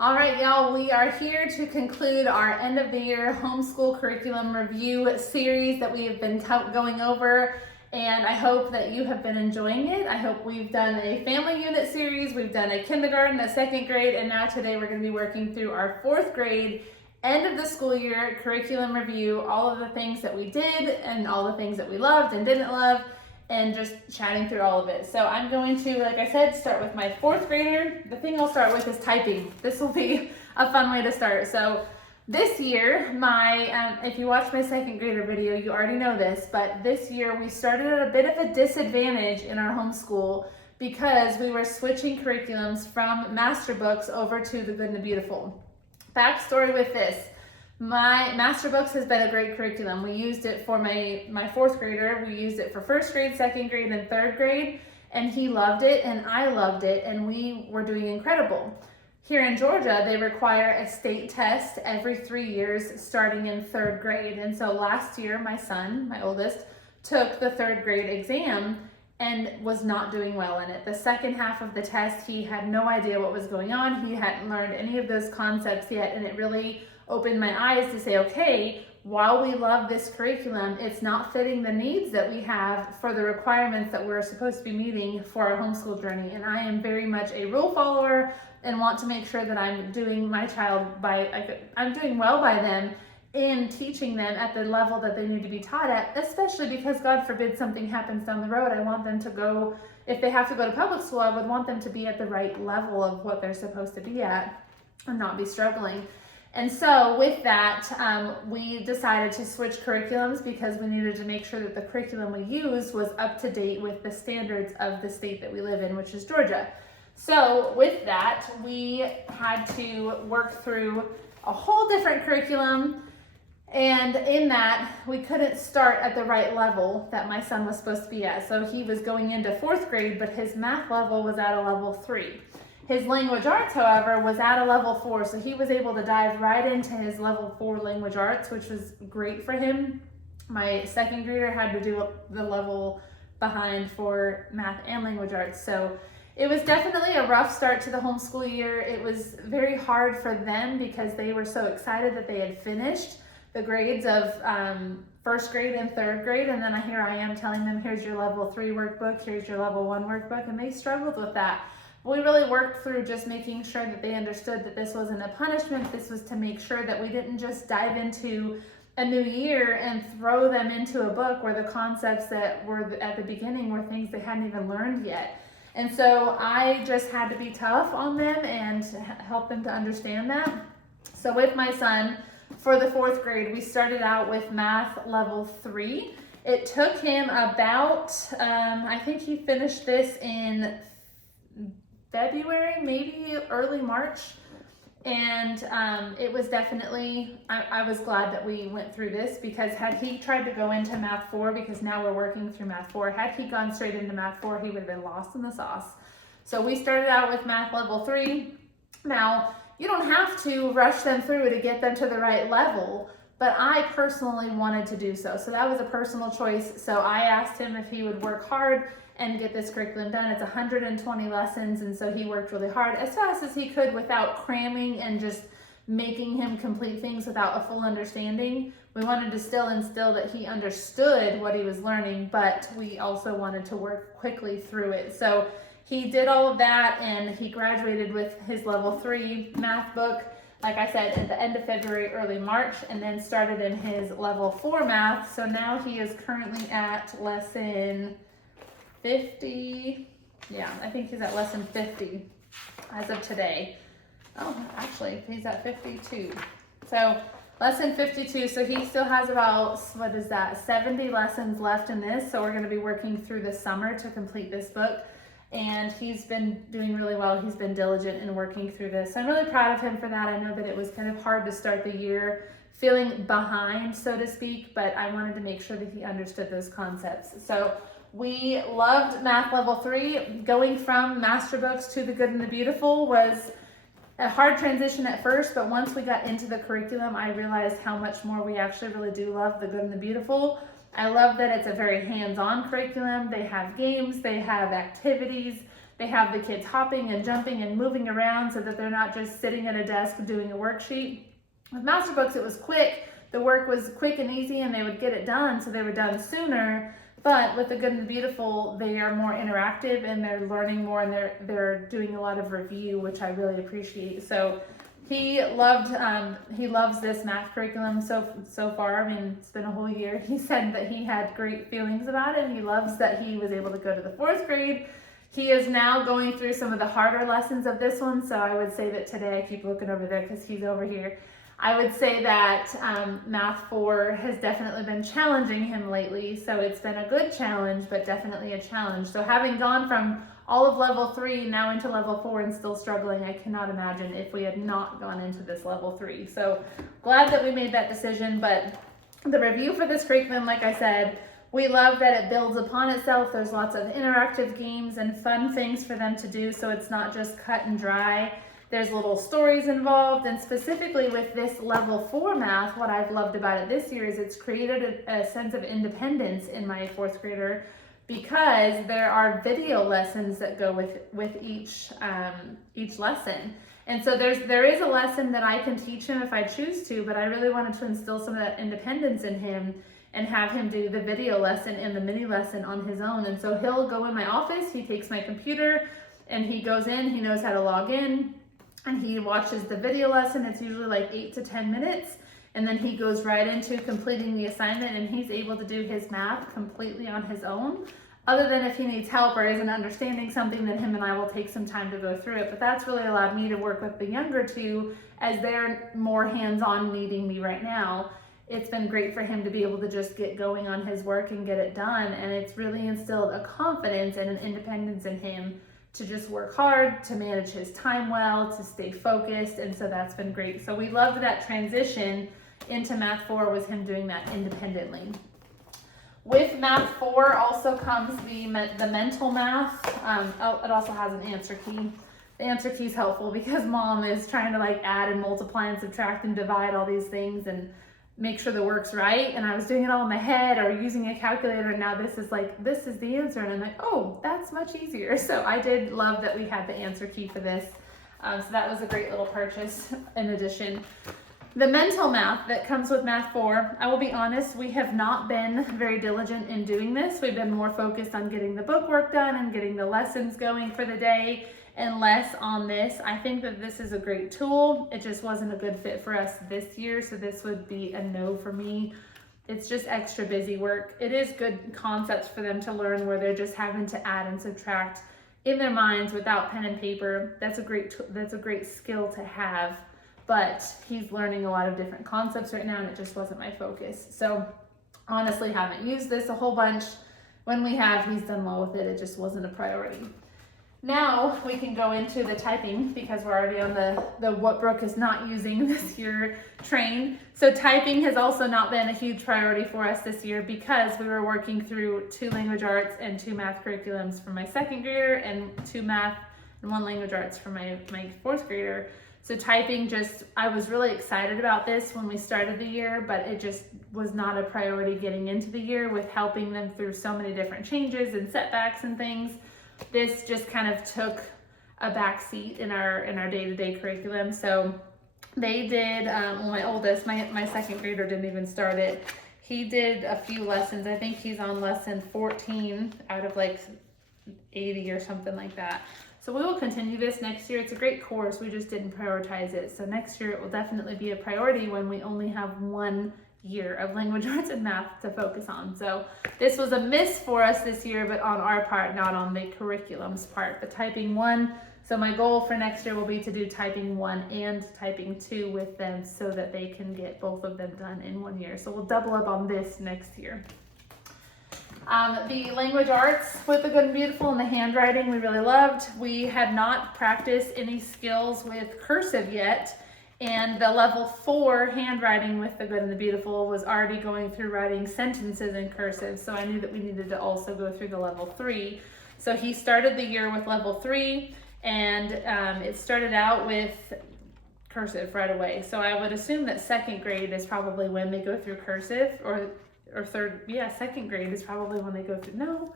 All right, y'all, we are here to conclude our end of the year homeschool curriculum review series that we have been going over, and I hope that you have been enjoying it. I hope we've done a family unit series, we've done a kindergarten, a second grade, and now today we're going to be working through our fourth grade end of the school year curriculum review, all of the things that we did and all the things that we loved and didn't love, and just chatting through all of it. So I'm going to, like I said, start with my fourth grader. The thing I'll start with is typing. This will be a fun way to start. So this year, if you watched my second grader video, you already know this, but this year we started at a bit of a disadvantage in our homeschool because we were switching curriculums from master books over to the Good and the Beautiful. Backstory with this. My master books has been a great curriculum. We used it for my fourth grader. We used it for first grade, second grade, and third grade, and he loved it and I loved it, and we were doing incredible. Here in Georgia, they require a state test every 3 years starting in third grade. And so last year, my son, my oldest, took the third grade exam and was not doing well in it. The second half of the test, he had no idea what was going on. He hadn't learned any of those concepts yet, and it really opened my eyes to say, okay, while we love this curriculum, it's not fitting the needs that we have for the requirements that we're supposed to be meeting for our homeschool journey. And I am very much a rule follower and want to make sure that I'm doing my child I'm doing well by them in teaching them at the level that they need to be taught at, especially because God forbid something happens down the road. I want them to go, if they have to go to public school, I would want them to be at the right level of what they're supposed to be at and not be struggling. And so with that, we decided to switch curriculums because we needed to make sure that the curriculum we used was up to date with the standards of the state that we live in, which is Georgia. So with that, we had to work through a whole different curriculum. And in that, we couldn't start at the right level that my son was supposed to be at. So he was going into fourth grade, but his math level was at a level 3. His language arts, however, was at a level 4, so he was able to dive right into his level 4 language arts, which was great for him. My second grader had to do the level behind for math and language arts, so it was definitely a rough start to the homeschool year. It was very hard for them because they were so excited that they had finished the grades of first grade and third grade, and then here I am telling them, here's your level 3 workbook, here's your level 1 workbook, and they struggled with that. We really worked through just making sure that they understood that this wasn't a punishment. This was to make sure that we didn't just dive into a new year and throw them into a book where the concepts that were at the beginning were things they hadn't even learned yet. And so I just had to be tough on them and help them to understand that. So with my son, for the fourth grade, we started out with math level 3. It took him about, I think he finished this in February, maybe early March, and it was definitely, I was glad that we went through this, because had he tried to go into math 4, because now we're working through math 4, had he gone straight into math 4, he would have been lost in the sauce. So we started out with math level 3. Now, you don't have to rush them through to get them to the right level, but I personally wanted to do so. So that was a personal choice. So I asked him if he would work hard and get this curriculum done. It's 120 lessons, and so he worked really hard as fast as he could without cramming and just making him complete things without a full understanding. We wanted to still instill that he understood what he was learning, but we also wanted to work quickly through it. So he did all of that, and he graduated with his level 3 math book, like I said, at the end of February, early March, and then started in his level 4 math. So now he is currently at lesson 50. Yeah, I think he's at lesson 50 as of today. Oh, actually, he's at 52. So lesson 52, so he still has about, 70 lessons left in this. So we're going to be working through the summer to complete this book. And he's been doing really well. He's been diligent in working through this. So I'm really proud of him for that. I know that it was kind of hard to start the year feeling behind, so to speak, but I wanted to make sure that he understood those concepts. So we loved math level 3. Going from master books to the Good and the Beautiful was a hard transition at first, but once we got into the curriculum, I realized how much more we actually really do love the Good and the Beautiful. I love that it's a very hands-on curriculum. They have games, they have activities, They have the kids hopping and jumping and moving around so that they're not just sitting at a desk doing a worksheet. With Masterbooks, it was quick. The work was quick and easy, and they would get it done, so they were done sooner. But with the Good and the Beautiful, they are more interactive and they're learning more, and they're doing a lot of review, which I really appreciate. So he loves this math curriculum so far. I mean, it's been a whole year. He said that he had great feelings about it. He loves that he was able to go to the 4th grade. He is now going through some of the harder lessons of this one. So I would say that today, I keep looking over there because he's over here. I would say that Math 4 has definitely been challenging him lately. So it's been a good challenge, but definitely a challenge. So having gone from all of level 3 now into level 4 and still struggling, I cannot imagine if we had not gone into this level 3. So glad that we made that decision. But the review for this curriculum, like I said, we love that it builds upon itself. There's lots of interactive games and fun things for them to do. So it's not just cut and dry. There's little stories involved, and specifically with this level 4 math, what I've loved about it this year is it's created a sense of independence in my 4th grader, because there are video lessons that go with each lesson. And so there is a lesson that I can teach him if I choose to, but I really wanted to instill some of that independence in him and have him do the video lesson and the mini lesson on his own. And so he'll go in my office, he takes my computer, and he goes in, he knows how to log in, and he watches the video lesson. It's usually like 8 to 10 minutes. And then he goes right into completing the assignment, and he's able to do his math completely on his own. Other than if he needs help or isn't understanding something, then him and I will take some time to go through it. But that's really allowed me to work with the younger two as they're more hands-on needing me right now. It's been great for him to be able to just get going on his work and get it done. And it's really instilled a confidence and an independence in him to just work hard, to manage his time well, to stay focused. And so that's been great. So we loved that transition into Math 4 was him doing that independently. With Math 4 also comes the mental math. It also has an answer key. The answer key is helpful because Mom is trying to like add and multiply and subtract and divide all these things and make sure the work's right. And I was doing it all in my head or using a calculator, and now this is the answer. And I'm like, oh, that's much easier. So I did love that we had the answer key for this. So that was a great little purchase in addition. The mental math that comes with Math 4, I will be honest, we have not been very diligent in doing this. We've been more focused on getting the book work done and getting the lessons going for the day and less on this. I think that this is a great tool. It just wasn't a good fit for us this year, so this would be a no for me. It's just extra busy work. It is good concepts for them to learn where they're just having to add and subtract in their minds without pen and paper. That's a great skill to have. But he's learning a lot of different concepts right now, and it just wasn't my focus. So honestly, haven't used this a whole bunch. When we have, he's done well with it. It just wasn't a priority. Now we can go into the typing because we're already on the what Brooke is not using this year train. So typing has also not been a huge priority for us this year because we were working through 2 language arts and 2 math curriculums for my 2nd grader and 2 math and 1 language arts for my 4th grader. So typing I was really excited about this when we started the year, but it just was not a priority getting into the year with helping them through so many different changes and setbacks and things. This just kind of took a back seat in our day-to-day curriculum. So they did, my oldest, my 2nd grader didn't even start it. He did a few lessons. I think he's on lesson 14 out of like 80 or something like that. So we will continue this next year. It's a great course. We just didn't prioritize it. So next year it will definitely be a priority when we only have 1 year of language arts and math to focus on. So this was a miss for us this year, but on our part, not on the curriculum's part. But typing 1, so my goal for next year will be to do typing 1 and typing 2 with them so that they can get both of them done in 1 year. So we'll double up on this next year. The language arts with the Good and Beautiful and the handwriting we really loved. We had not practiced any skills with cursive yet, and the level 4 handwriting with the Good and the Beautiful was already going through writing sentences in cursive, so I knew that we needed to also go through the level 3. So he started the year with level 3, and it started out with cursive right away. So I would assume that 2nd grade is probably when they go through cursive, or 2nd grade is probably when they go through, no,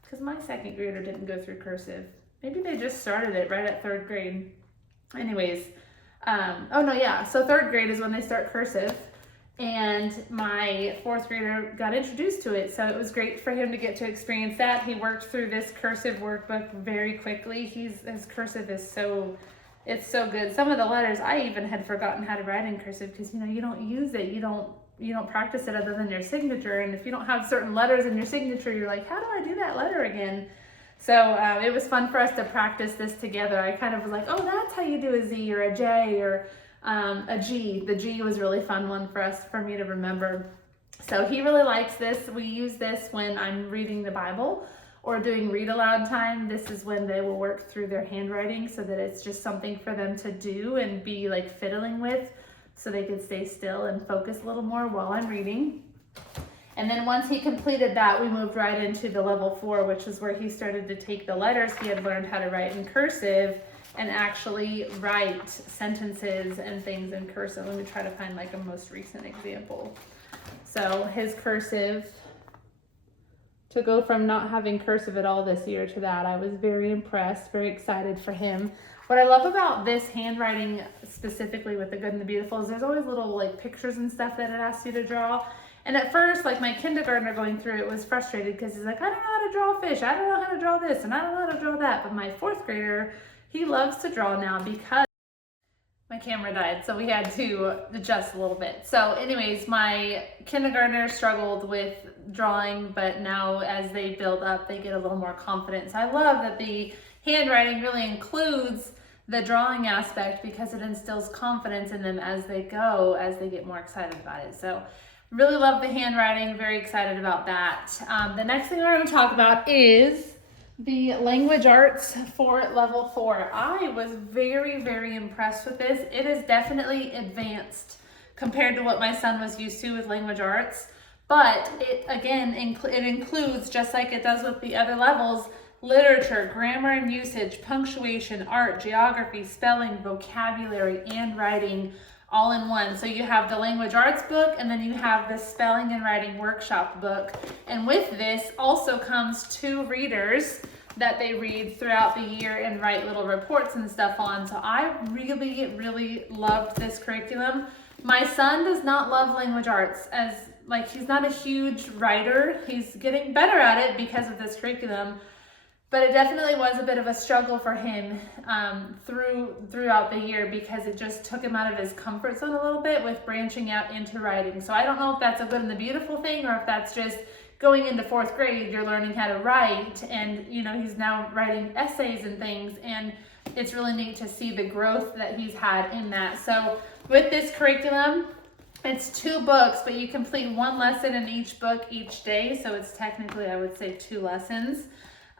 because my 2nd grader didn't go through cursive. maybe they just started it right at 3rd grade. Anyways, oh no, yeah, so 3rd grade is when they start cursive, and my 4th grader got introduced to it, so it was great for him to get to experience that. He worked through this cursive workbook very quickly. His cursive is it's so good. Some of the letters I even had forgotten how to write in cursive, because you don't use it, you don't practice it other than your signature, and if you don't have certain letters in your signature, you're like, how do I do that letter again? So it was fun for us to practice this together. I kind of was like, oh, that's how you do a Z or a J or a G. The G was a really fun one for me to remember. So he really likes this. We use this when I'm reading the Bible or doing read aloud time. This is when they will work through their handwriting so that it's just something for them to do and be like fiddling with, so they could stay still and focus a little more while I'm reading. And then once he completed that, we moved right into the level 4, which is where he started to take the letters he had learned how to write in cursive and actually write sentences and things in cursive. Let me try to find like a most recent example. So his cursive, to go from not having cursive at all this year to that, I was very impressed, very excited for him. What I love about this handwriting, specifically with the Good and the Beautiful, is there's always little like pictures and stuff that it asks you to draw. And at first, like my kindergartner going through it was frustrated because he's like, I don't know how to draw a fish, I don't know how to draw this, and I don't know how to draw that. But my 4th grader, he loves to draw now because my camera died, so we had to adjust a little bit. So anyways, my kindergartner struggled with drawing, but now as they build up, they get a little more confident. So I love that the handwriting really includes the drawing aspect because it instills confidence in them as they go, as they get more excited about it. So really love the handwriting, very excited about that. The next thing we're going to talk about is the language arts for level 4. I was very, very impressed with this. It is definitely advanced compared to what my son was used to with language arts, but it again, it includes, just like it does with the other levels, literature, grammar and usage, punctuation, art, geography, spelling, vocabulary, and writing, all in one. So you have the language arts book, and then you have the spelling and writing workshop book. And with this also comes 2 readers that they read throughout the year and write little reports and stuff on. So I really, really loved this curriculum. My son does not love language arts, as like he's not a huge writer. He's getting better at it because of this curriculum. But it definitely was a bit of a struggle for him throughout the year, because it just took him out of his comfort zone a little bit with branching out into writing. So I don't know if that's a Good and the Beautiful thing, or if that's just going into 4th grade, you're learning how to write, and he's now writing essays and things, and it's really neat to see the growth that he's had in that. So with this curriculum, it's 2 books, but you complete 1 lesson in each book each day. So it's technically, I would say, 2 lessons.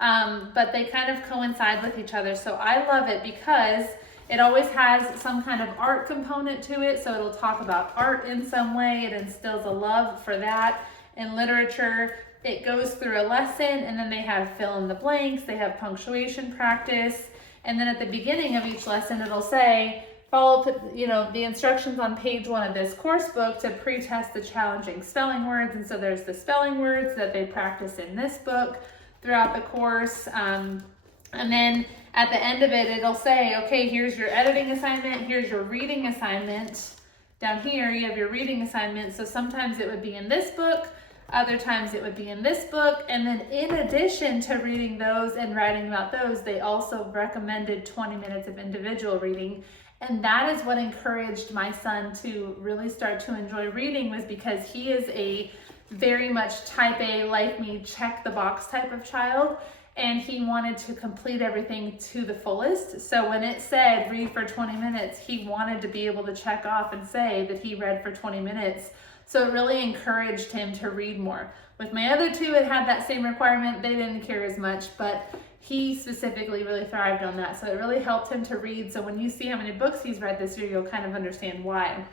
But they kind of coincide with each other. So I love it because it always has some kind of art component to it. So it'll talk about art in some way. It instills a love for that. In literature, it goes through a lesson, and then they have fill in the blanks, they have punctuation practice. And then at the beginning of each lesson, it'll say, follow the instructions on page 1 of this course book to pre-test the challenging spelling words. And so there's the spelling words that they practice in this book throughout the course. And then at the end of it, it'll say, okay, here's your editing assignment, here's your reading assignment. Down here, you have your reading assignment. So sometimes it would be in this book, other times it would be in this book. And then in addition to reading those and writing about those, they also recommended 20 minutes of individual reading. And that is what encouraged my son to really start to enjoy reading, was because he is a very much type A, like me, check the box type of child, and he wanted to complete everything to the fullest. So when it said read for 20 minutes, he wanted to be able to check off and say that he read for 20 minutes. So it really encouraged him to read more. With my other 2, it had that same requirement. They didn't care as much, but he specifically really thrived on that. So it really helped him to read. So when you see how many books he's read this year, you'll kind of understand why.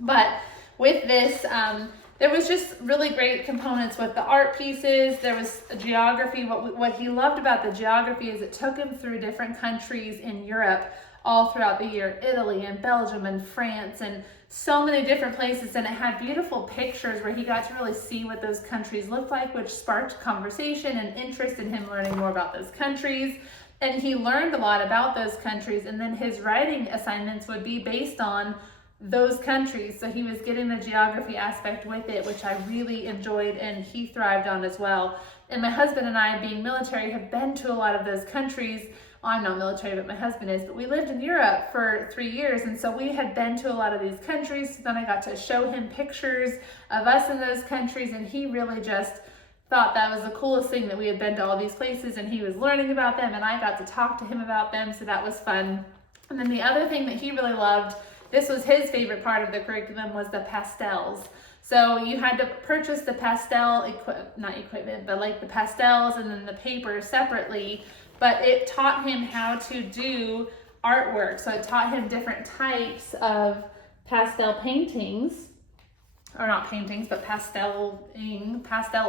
But with this, there was just really great components with the art pieces. There was a geography. What he loved about the geography is it took him through different countries in Europe all throughout the year, Italy and Belgium and France and so many different places. And it had beautiful pictures where he got to really see what those countries looked like, which sparked conversation and interest in him learning more about those countries. And he learned a lot about those countries, and then his writing assignments would be based on those countries. So he was getting the geography aspect with it, which I really enjoyed and he thrived on as well. And my husband and I, being military, have been to a lot of those countries. Well, I'm not military, but my husband is, but we lived in Europe for 3 years, and so we had been to a lot of these countries. So then I got to show him pictures of us in those countries, and he really just thought that was the coolest thing, that we had been to all these places and he was learning about them, and I got to talk to him about them, so that was fun. And then the other thing that he really loved, this was his favorite part of the curriculum, was the pastels. So you had to purchase the pastel not equipment, but like the pastels and then the paper separately, but it taught him how to do artwork. So it taught him different types of pastel paintings, or not paintings, but pastel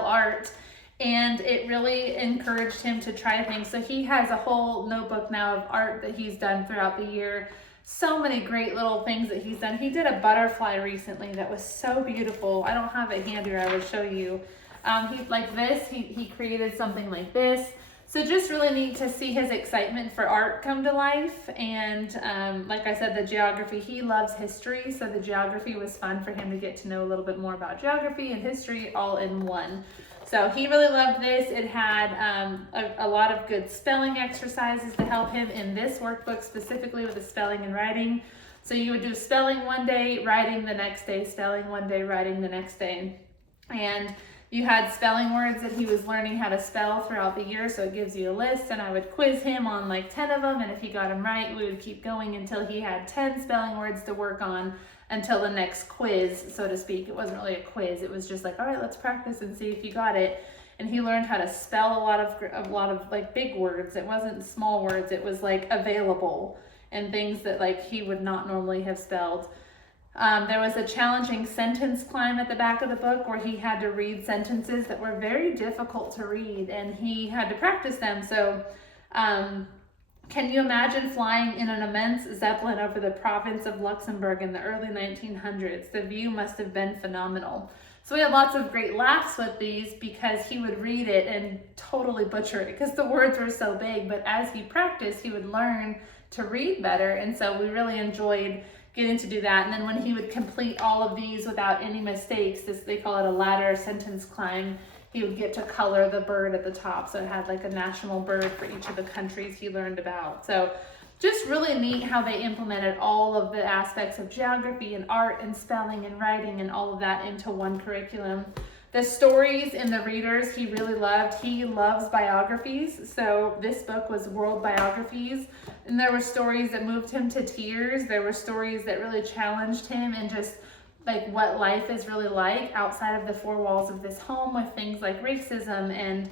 art. And it really encouraged him to try things. So he has a whole notebook now of art that he's done throughout the year. So many great little things that he's done. He did a butterfly recently that was so beautiful. I don't have it handy, or I would show you. He created something like this. So just really neat to see his excitement for art come to life. And like I said, the geography, he loves history. So the geography was fun for him to get to know a little bit more about geography and history all in one. So he really loved this. It had a lot of good spelling exercises to help him in this workbook, specifically with the spelling and writing. So you would do spelling one day, writing the next day, spelling one day, writing the next day. And you had spelling words that he was learning how to spell throughout the year, so it gives you a list, and I would quiz him on like 10 of them, and if he got them right, we would keep going until he had 10 spelling words to work on until the next quiz, so to speak. It wasn't really a quiz, it was just like, all right, let's practice and see if you got it. And he learned how to spell a lot of like big words. It wasn't small words, it was like available and things that like he would not normally have spelled. There was a challenging sentence climb at the back of the book where he had to read sentences that were very difficult to read, and he had to practice them. So can you imagine flying in an immense Zeppelin over the province of Luxembourg in the early 1900s? The view must have been phenomenal. So we had lots of great laughs with these because he would read it and totally butcher it because the words were so big, but as he practiced, he would learn to read better. And so we really enjoyed getting to do that. And then when he would complete all of these without any mistakes, they call it a ladder sentence climb, he would get to color the bird at the top. So it had like a national bird for each of the countries he learned about. So just really neat how they implemented all of the aspects of geography and art and spelling and writing and all of that into one curriculum. The stories and the readers he really loved. He loves biographies, so this book was world biographies, and there were stories that moved him to tears. There were stories that really challenged him and just like what life is really like outside of the four walls of this home, with things like racism and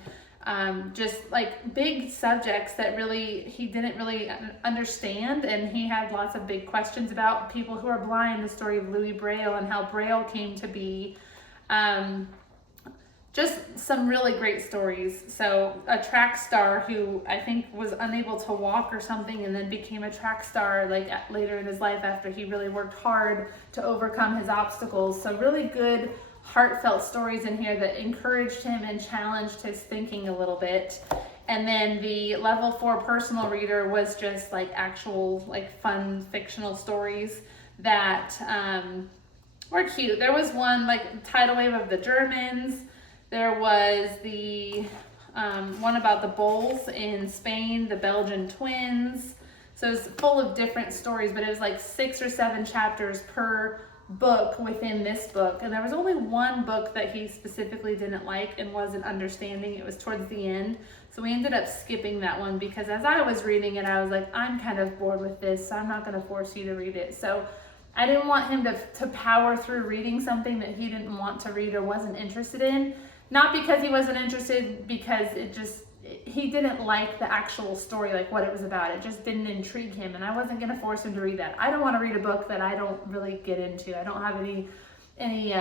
just like big subjects that really he didn't really understand, and he had lots of big questions about people who are blind. The story of Louis Braille and how Braille came to be. Just some really great stories. So a track star who I think was unable to walk or something and then became a track star like later in his life after he really worked hard to overcome his obstacles. So really good heartfelt stories in here that encouraged him and challenged his thinking a little bit. And then the level 4 personal reader was just like actual like fun fictional stories that were cute. There was one like Tidal Wave of the Germans. There was the one about the bulls in Spain, the Belgian twins. So it's full of different stories, but it was like 6 or 7 chapters per book within this book. And there was only one book that he specifically didn't like and wasn't understanding. It was towards the end. So we ended up skipping that one because as I was reading it, I was like, I'm kind of bored with this, so I'm not going to force you to read it. So I didn't want him to power through reading something that he didn't want to read or wasn't interested in. Not because he wasn't interested, because he didn't like the actual story, like what it was about. It just didn't intrigue him, and I wasn't going to force him to read that. I don't want to read a book that I don't really get into. I don't have any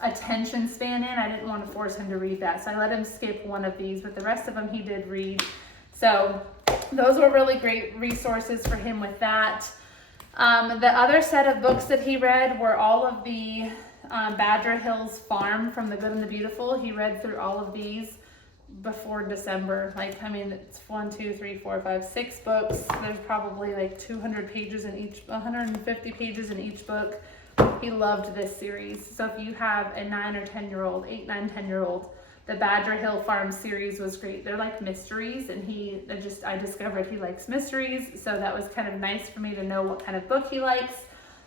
attention span in. I didn't want to force him to read that, so I let him skip one of these, but the rest of them he did read. So those were really great resources for him with that. The other set of books that he read were all of the Badger Hills Farm from The Good and the Beautiful. He read through all of these. before December. Like, I mean, it's 1, 2, 3, 4, 5, 6 books. There's probably like 200 pages in each, 150 pages in each book. He loved this series. So if you have a 9 or 10-year-old, 8, 9, 10-year-old, the Badger Hill Farm series was great. They're like mysteries, and I discovered he likes mysteries, so that was kind of nice for me to know what kind of book he likes.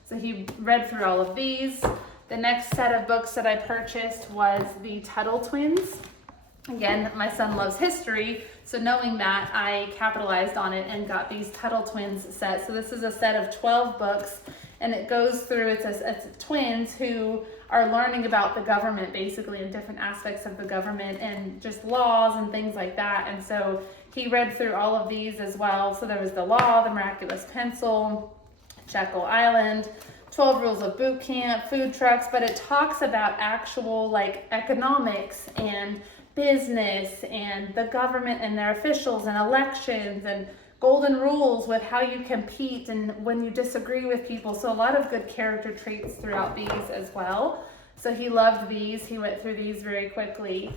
So he read through all of these. The next set of books that I purchased was the Tuttle Twins. Again, my son loves history, so knowing that, I capitalized on it and got these Tuttle Twins set. So this is a set of 12 books, and it goes through, it's twins who are learning about the government, basically, in different aspects of the government and just laws and things like that. And so he read through all of these as well. So there was the Law, the Miraculous Pencil, Jekyll Island, 12 Rules of Boot Camp, food trucks, but it talks about actual like economics and business and the government and their officials and elections and golden rules with how you compete and when you disagree with people. So a lot of good character traits throughout these as well. So he loved these. He went through these very quickly.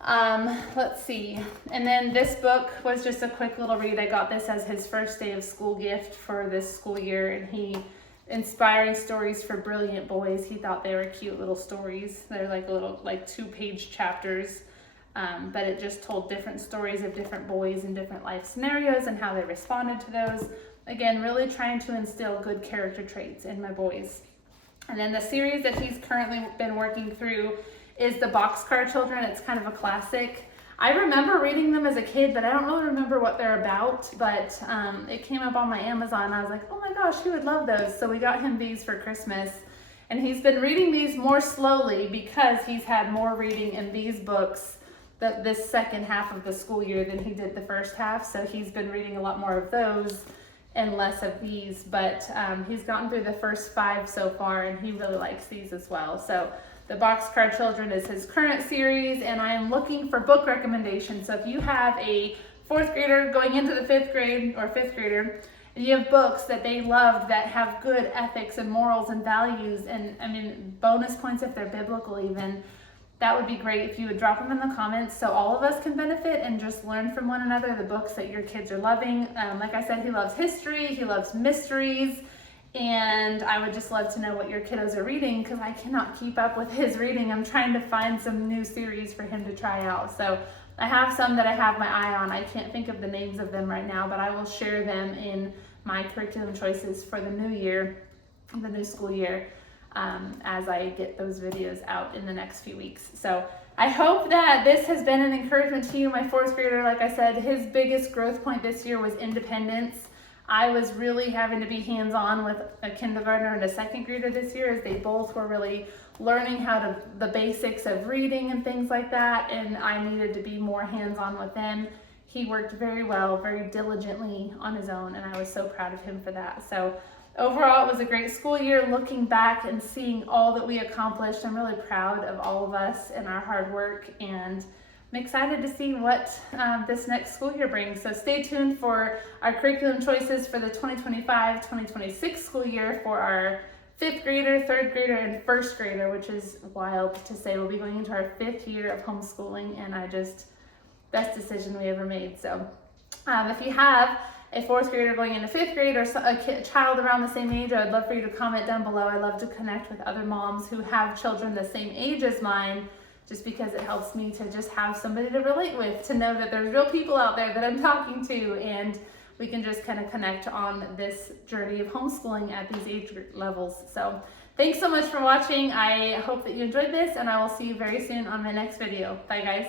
Let's see. And then this book was just a quick little read. I got this as his first day of school gift for this school year, and Inspiring Stories for Brilliant Boys. He thought they were cute little stories. They're like little 2-page chapters. But it just told different stories of different boys in different life scenarios and how they responded to those. Again, really trying to instill good character traits in my boys. And then the series that he's currently been working through is the Boxcar Children. It's kind of a classic. I remember reading them as a kid, but I don't really remember what they're about. But it came up on my Amazon. I was like, oh my gosh, he would love those. So we got him these for Christmas. And he's been reading these more slowly because he's had more reading in these books this second half of the school year than he did the first half. So he's been reading a lot more of those and less of these, but he's gotten through the first 5 so far, and he really likes these as well. So the Boxcar Children is his current series, and I am looking for book recommendations. So if you have a 4th grader going into the 5th grade or 5th grader, and you have books that they loved that have good ethics and morals and values, and I mean bonus points if they're biblical even, that would be great if you would drop them in the comments so all of us can benefit and just learn from one another the books that your kids are loving. Like I said, he loves history, he loves mysteries, and I would just love to know what your kiddos are reading because I cannot keep up with his reading. I'm trying to find some new series for him to try out. So I have some that I have my eye on. I can't think of the names of them right now, but I will share them in my curriculum choices for the new year, the new school year. As I get those videos out in the next few weeks. So I hope that this has been an encouragement to you. My 4th grader, like I said, his biggest growth point this year was independence. I was really having to be hands-on with a kindergartner and a 2nd grader this year, as they both were really learning the basics of reading and things like that, and I needed to be more hands-on with them. He worked very well, very diligently on his own, and I was so proud of him for that. So overall, it was a great school year. Looking back and seeing all that we accomplished, I'm really proud of all of us and our hard work, and I'm excited to see what this next school year brings. So stay tuned for our curriculum choices for the 2025-2026 school year for our 5th grader, 3rd grader, and 1st grader, which is wild to say. We'll be going into our 5th year of homeschooling, and best decision we ever made. So if you have a 4th grader going into 5th grade or a child around the same age, I would love for you to comment down below. I love to connect with other moms who have children the same age as mine, just because it helps me to just have somebody to relate with, to know that there's real people out there that I'm talking to, and we can just kind of connect on this journey of homeschooling at these age levels. So thanks so much for watching. I hope that you enjoyed this, and I will see you very soon on my next video. Bye guys.